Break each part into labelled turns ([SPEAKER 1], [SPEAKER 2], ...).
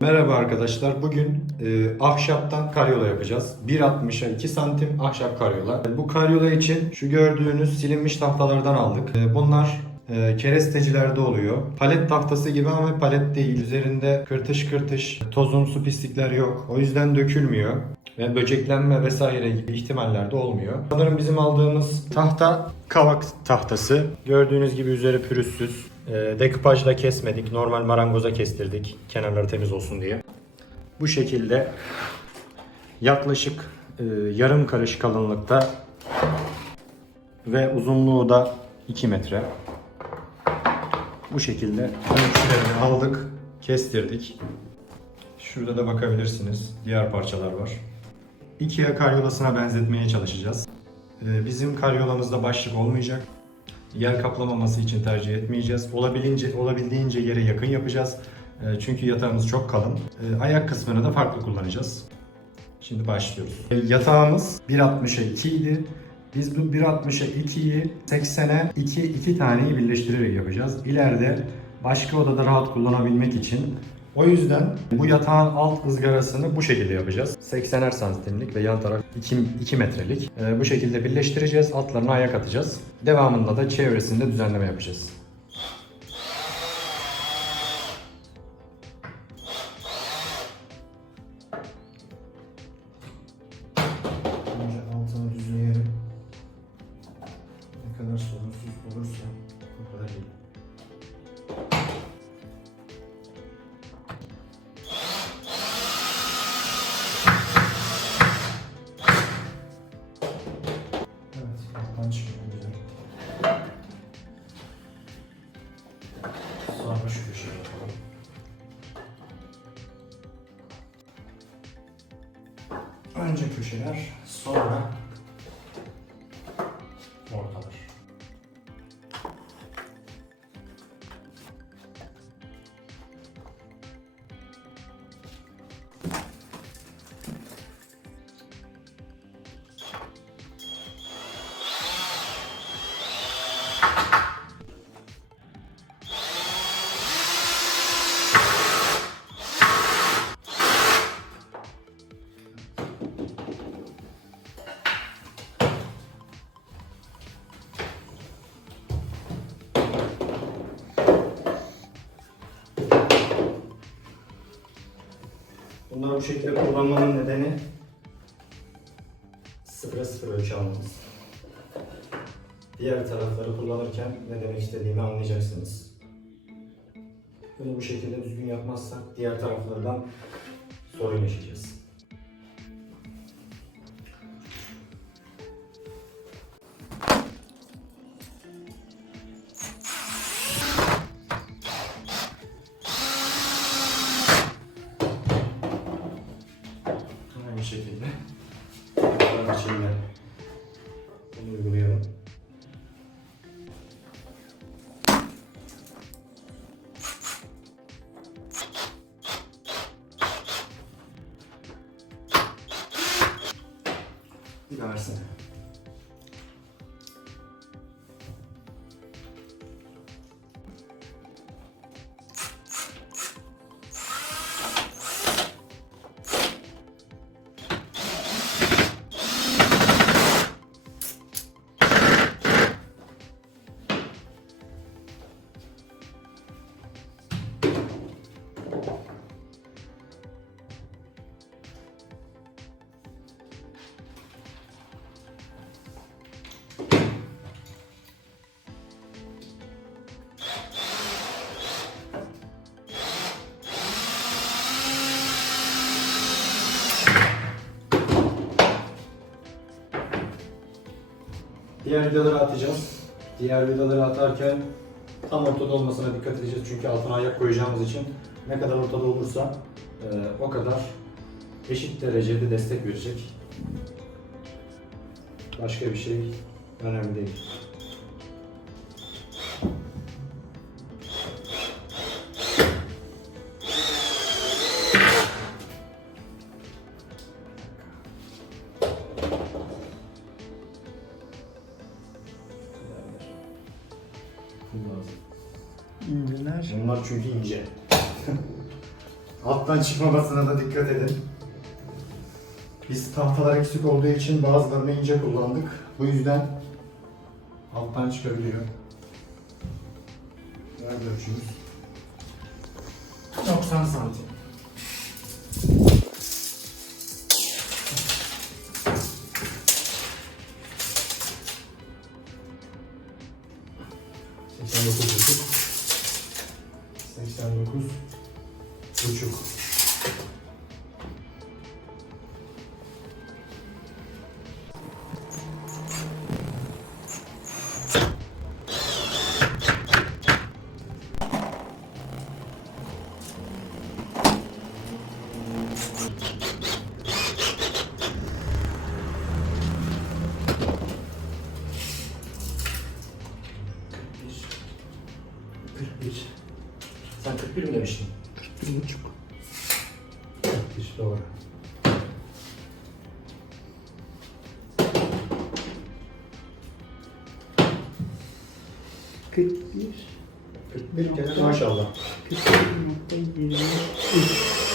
[SPEAKER 1] Merhaba arkadaşlar. Bugün e, ahşaptan karyola yapacağız. 1.60'a 2 santim ahşap karyola. Bu karyola için şu gördüğünüz silinmiş tahtalardan aldık. E, bunlar kerestecilerde oluyor. Palet tahtası gibi ama palet değil. Üzerinde kırtış kırtış tozumsu pislikler yok. O yüzden dökülmüyor. Ve böceklenme vesaire gibi ihtimaller de olmuyor. Sanırım bizim aldığımız tahta kavak tahtası. Gördüğünüz gibi üzeri pürüzsüz. E, dekupajla kesmedik. Normal marangoza kestirdik. Kenarları temiz olsun diye. Bu şekilde yaklaşık e, yarım karış kalınlıkta ve uzunluğu da 2 metre. Bu şekilde ölçülerini aldık, kestirdik. Şurada da bakabilirsiniz. Diğer parçalar var. Ikea karyolasına benzetmeye çalışacağız. Ee, Bizim karyolamızda başlık olmayacak. Yer kaplamaması için tercih etmeyeceğiz. Olabildiğince, olabildiğince yere yakın yapacağız. Ee, Çünkü yatağımız çok kalın. Ee, Ayak kısmını da farklı kullanacağız. Şimdi başlıyoruz. Yatağımız 1.60'a 2 idi. Biz bu 1.60'a 2'yi 80'e 2, 2 taneyi birleştirerek yapacağız. İleride başka odada rahat kullanabilmek için o yüzden bu yatağın alt ızgarasını bu şekilde yapacağız. 80'er santimlik ve yan taraf 2, 2 metrelik. Ee, bu şekilde birleştireceğiz. Altlarına ayak atacağız. Devamında da çevresinde düzenleme yapacağız. Önce köşeler, sonra şekilde kullanmanın nedeni sıfıra sıfır ölçü almamız. Diğer tarafları kullanırken ne demek istediğimi anlayacaksınız. Bunu bu şekilde düzgün yapmazsak diğer taraflardan sorun yaşayacağız. Bir Diğer vidaları atacağız. Diğer vidaları atarken tam ortada olmasına dikkat edeceğiz çünkü altına ayak koyacağımız için ne kadar ortada olursa e, o kadar eşit derecede destek verecek. Başka bir şey önemli değil. Alttan çıkmamasına da dikkat edin. Biz tahtalar eksik olduğu için bazılarını ince kullandık. Bu yüzden alttan çıkabiliyor. Nerede ölçümüz? 90 santim. Buçuk. Buçuk. 41 doğru.
[SPEAKER 2] Kırk bir.
[SPEAKER 1] 41 kere maşallah.
[SPEAKER 2] Kırk bir nokta yirmi üç.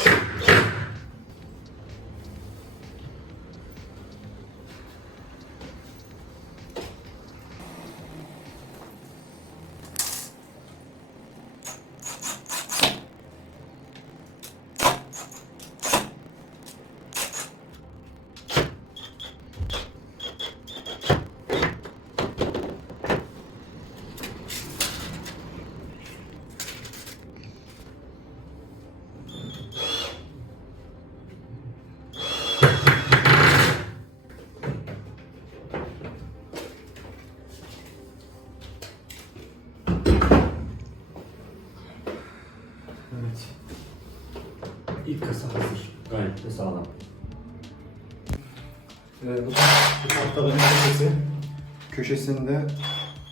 [SPEAKER 1] İlk kasa hazır. Gayet de sağlam. Ee, bu, tahtaların köşesi, köşesinde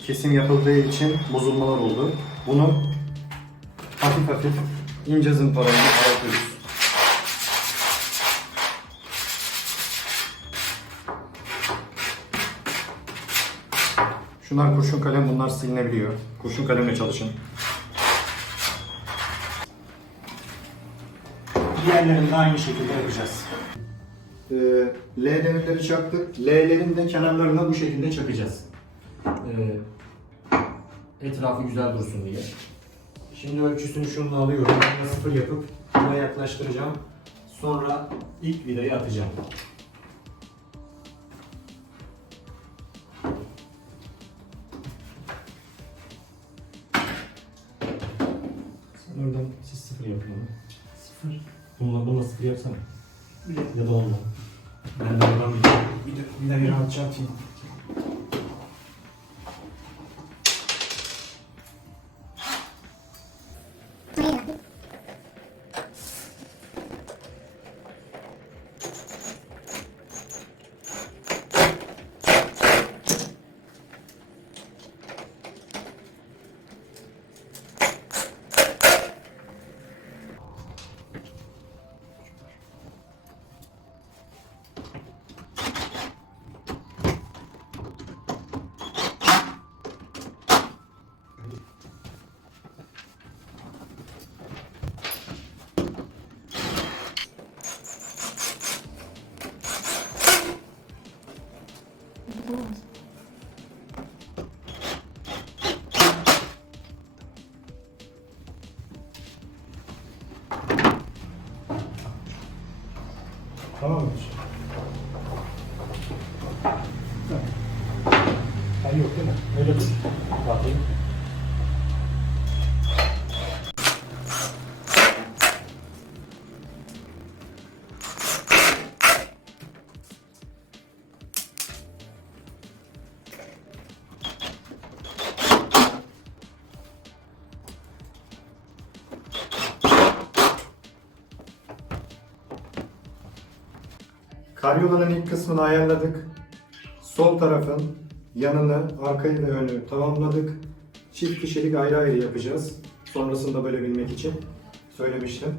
[SPEAKER 1] kesim yapıldığı için bozulmalar oldu. Bunu hafif hafif ince zımparayla ayarlıyoruz. Şunlar kurşun kalem, bunlar silinebiliyor. Kurşun kalemle çalışın. Diğerlerini de aynı şekilde yapacağız. Ee, L demirleri çaktık. L'lerin de kenarlarına bu şekilde çakacağız. Ee, etrafı güzel dursun diye. Şimdi ölçüsünü şununla alıyorum. Buna sıfır yapıp buna yaklaştıracağım. Sonra ilk vidayı atacağım. Sen oradan siz sıfır yapın onu.
[SPEAKER 2] Sıfır.
[SPEAKER 1] Bununla bununla sıfır yapsana. Ya da onunla. Ben de oradan bir bir de bir de bir rahatça atayım. Tamam mı? Ben yok değil mi? Öyle dur. Bakayım. Karyolanın ilk kısmını ayarladık. Sol tarafın yanını, arkayı ve önü tamamladık. Çift kişilik ayrı ayrı yapacağız. Sonrasında bölebilmek için söylemiştim.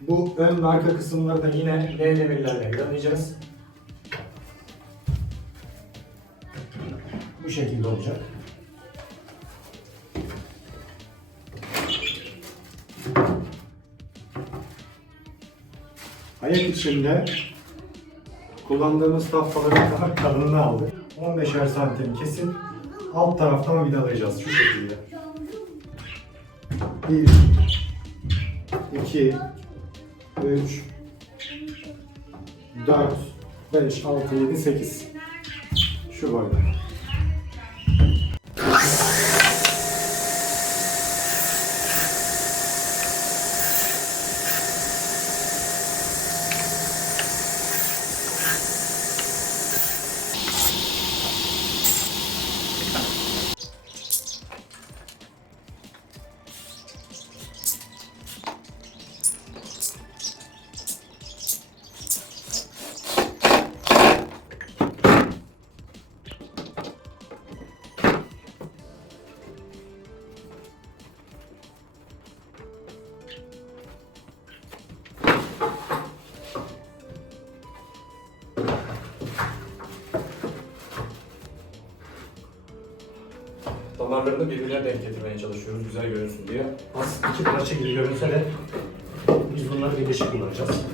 [SPEAKER 1] Bu ön ve arka kısımları da yine L demirlerle vidalayacağız. Bu şekilde olacak. Ayak içinde kullandığımız tahtaların daha kalınını aldık. 15'er santim kesip alt taraftan vidalayacağız şu şekilde. 1 2 3 4 5 6 7 8 şu boyda. Damarlarını birbirine denk getirmeye çalışıyoruz güzel görünsün diye. Az iki parça gibi görünse de biz bunları birleşik kullanacağız.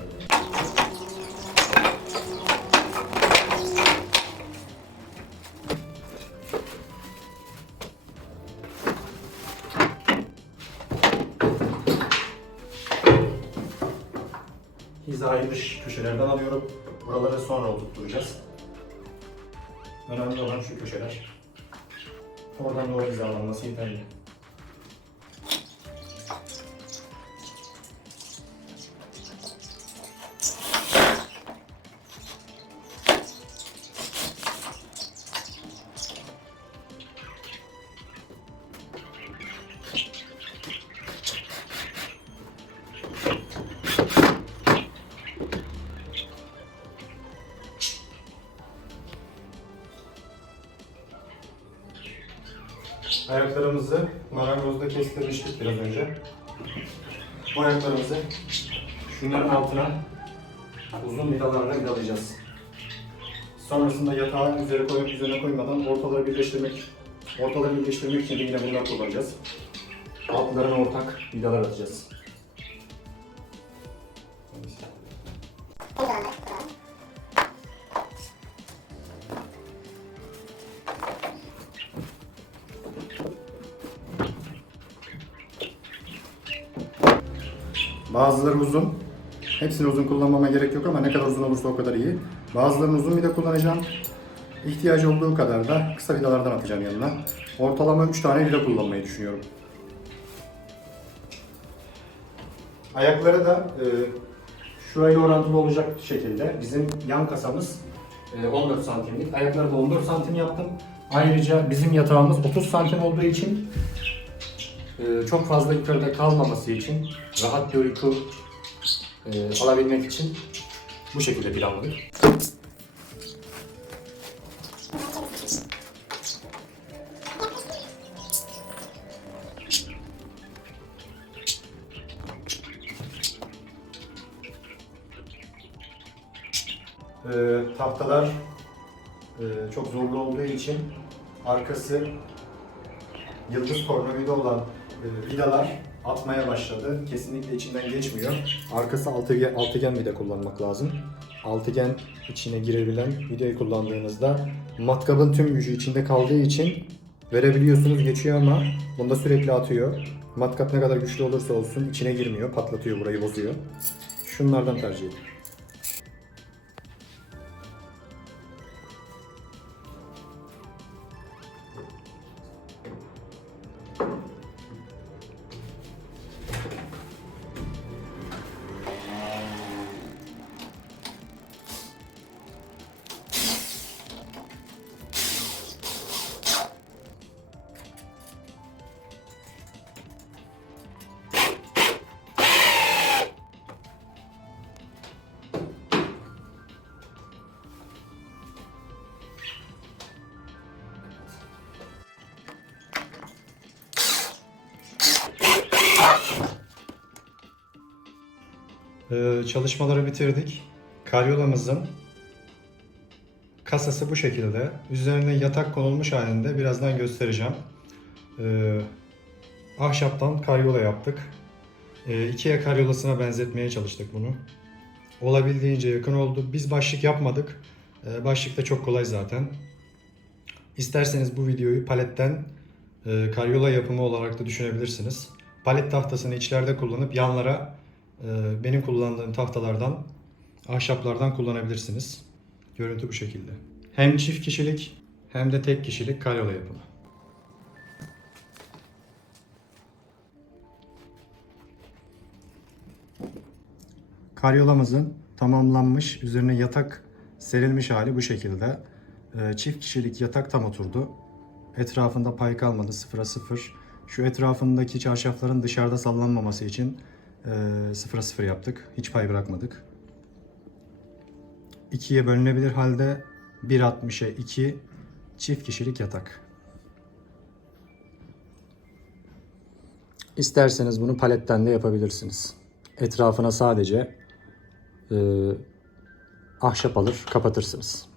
[SPEAKER 1] Hizayı dış köşelerden alıyorum. Buraları sonra oturtturacağız. Önemli olan şu köşeler. 我们当中比较冷心态一。Ayaklarımızı marangozda kestirmiştik biraz önce. Bu ayaklarımızı şunların altına uzun vidalarla vidalayacağız. Sonrasında yatağı üzerine koyup üzerine koymadan ortaları birleştirmek ortaları birleştirmek için yine bunlar kullanacağız. Altlarına ortak vidalar atacağız. Bazıları uzun. Hepsini uzun kullanmama gerek yok ama ne kadar uzun olursa o kadar iyi. Bazılarını uzun vida kullanacağım. İhtiyacı olduğu kadar da kısa vidalardan atacağım yanına. Ortalama 3 tane vida kullanmayı düşünüyorum. Ayakları da e, şurayla orantılı olacak şekilde bizim yan kasamız e, 14 santimlik. Ayakları da 14 santim yaptım. Ayrıca bizim yatağımız 30 santim olduğu için çok fazla yukarıda kalmaması için rahat bir uyku e, alabilmek için bu şekilde planladık. E, tahtalar e, çok zorlu olduğu için arkası yıldız tornavida olan vidalar atmaya başladı. Kesinlikle içinden geçmiyor. Arkası altıgen, altıgen vida kullanmak lazım. Altıgen içine girebilen vidayı kullandığınızda matkabın tüm gücü içinde kaldığı için verebiliyorsunuz geçiyor ama bunda sürekli atıyor. Matkap ne kadar güçlü olursa olsun içine girmiyor, patlatıyor burayı bozuyor. Şunlardan tercih edin. Çalışmaları bitirdik. Karyolamızın kasası bu şekilde. Üzerine yatak konulmuş halinde birazdan göstereceğim. Ee, ahşaptan karyola yaptık. Ee, Ikea karyolasına benzetmeye çalıştık bunu. olabildiğince yakın oldu. Biz başlık yapmadık. Ee, Başlık da çok kolay zaten. İsterseniz bu videoyu paletten e, karyola yapımı olarak da düşünebilirsiniz. Palet tahtasını içlerde kullanıp yanlara benim kullandığım tahtalardan, ahşaplardan kullanabilirsiniz. Görüntü bu şekilde. Hem çift kişilik hem de tek kişilik karyola yapımı. Karyolamızın tamamlanmış, üzerine yatak serilmiş hali bu şekilde. Ee, Çift kişilik yatak tam oturdu. Etrafında pay kalmadı sıfıra sıfır. Şu etrafındaki çarşafların dışarıda sallanmaması için e, sıfıra sıfır yaptık. Hiç pay bırakmadık. İkiye bölünebilir halde 1.60'a 2 çift kişilik yatak. İsterseniz bunu paletten de yapabilirsiniz. Etrafına sadece e, ahşap alır kapatırsınız.